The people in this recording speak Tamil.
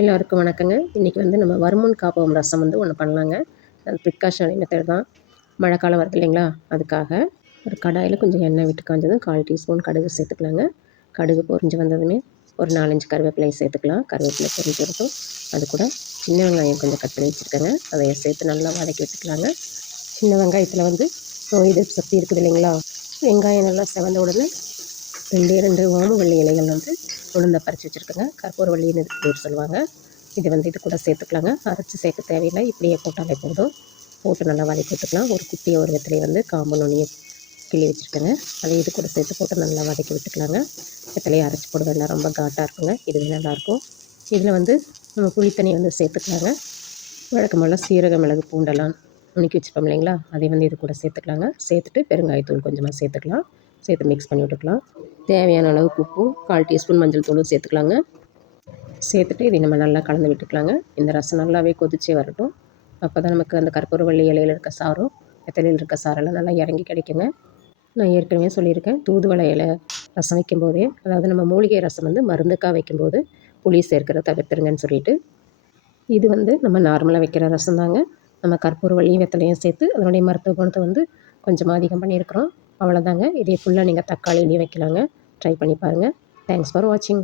எல்லாருக்கும் வணக்கங்க. இன்றைக்கி வந்து நம்ம வருமுன் காப்பகம் ரசம் வந்து ஒன்று பண்ணலாங்க. அது ப்ரிகாஷனரி மெத்தட் தான். மழைக்காலம் வருது இல்லைங்களா? அதுக்காக ஒரு கடாயில் கொஞ்சம் எண்ணெய் விட்டு காஞ்சதும் கால் டீஸ்பூன் கடுகு சேர்த்துக்கலாங்க. கடுகு பொரிஞ்சு வந்ததுமே ஒரு நாலஞ்சு கருவேப்பிலையை சேர்த்துக்கலாம். கருவேப்பிலை பொரிஞ்சு வரட்டும் அது கூட சின்ன வெங்காயம் கொஞ்சம் கட் பண்ணி வச்சுருக்கேங்க. அதை சேர்த்து நல்லா வதக்கி வச்சுக்கலாங்க சின்ன வெங்காயத்தில் வந்து நோய் எதிர்ப்பு சக்தி இருக்குது இல்லைங்களா? வெங்காயம் நல்லா செவந்த உடனே ரெண்டே ரெண்டு ஓமவள்ளி இலைகள் வந்து உளுந்தை பறித்து வச்சுருக்கேங்க. கற்பூரவள்ளின்னு இதுக்கு பேர் சொல்லுவாங்க. இது வந்து இது கூட சேர்த்துக்கலாங்க. அரைச்சி சேர்க்க தேவையில்லை. இப்படியே போட்டாலே போதும். போட்டு நல்லா வதக்கி விட்டுக்கலாம். ஒரு குட்டியை ஒரு வெத்தலையை வந்து காம்பு நுனியை கிள்ளி வச்சுருக்கேங்க. அதை இது கூட சேர்த்து போட்டு நல்லா வதக்கி விட்டுக்கலாங்க. வெத்தலையை அரைச்சி போடுவேன் ரொம்ப காட்டாக இருக்குங்க. இதுவே நல்லாயிருக்கும். இதில் வந்து நம்ம புளித்தண்ணி வந்து சேர்த்துக்கலாங்க. வழக்கமெல்லாம் சீரக மிளகு பூண்டெல்லாம் நுணுக்கி வச்சுப்போம் இல்லைங்களா? அதை வந்து இது கூட சேர்த்துக்கலாங்க. சேர்த்துட்டு பெருங்காயத்தூள் கொஞ்சமாக சேர்த்துக்கலாம். சேர்த்து மிக்ஸ் பண்ணி விட்டுக்கலாம். தேவையான அளவுக்கு உப்பும் கால் டீஸ்பூன் மஞ்சள் தூளும் சேர்த்துக்கலாங்க. சேர்த்துட்டு இதை நம்ம நல்லா கலந்து விட்டுக்கலாங்க. இந்த ரசம் நல்லாவே கொதிச்சே வரட்டும். அப்போ தான் நமக்கு அந்த கற்பூரவள்ளி இலையில் இருக்க சாரும் வெத்தலையில் இருக்க சாரெல்லாம் நல்லா இறங்கி கிடைக்குங்க. நான் ஏற்கனவே சொல்லியிருக்கேன் தூதுவளை இலை ரசம் வைக்கும்போதே அதாவது நம்ம மூலிகை ரசம் வந்து மருந்துக்காக வைக்கும்போது புளி சேர்க்கிறத தவிர்த்துருங்கன்னு சொல்லிட்டு இது வந்து நம்ம நார்மலாக வைக்கிற ரசம் தாங்க நம்ம கற்பூரவள்ளியும் வெத்தலையும் சேர்த்து அதனுடைய மருத்துவ குணத்தை வந்து கொஞ்சமாக அதிகம் பண்ணியிருக்கிறோம். அவ்வளோதாங்க இதே ஃபுல்லாக நீங்கள் தக்காளிலையும் வைக்கலாங்க. ட்ரை பண்ணி பாருங்கள் தேங்க்ஸ் ஃபார் வாட்சிங்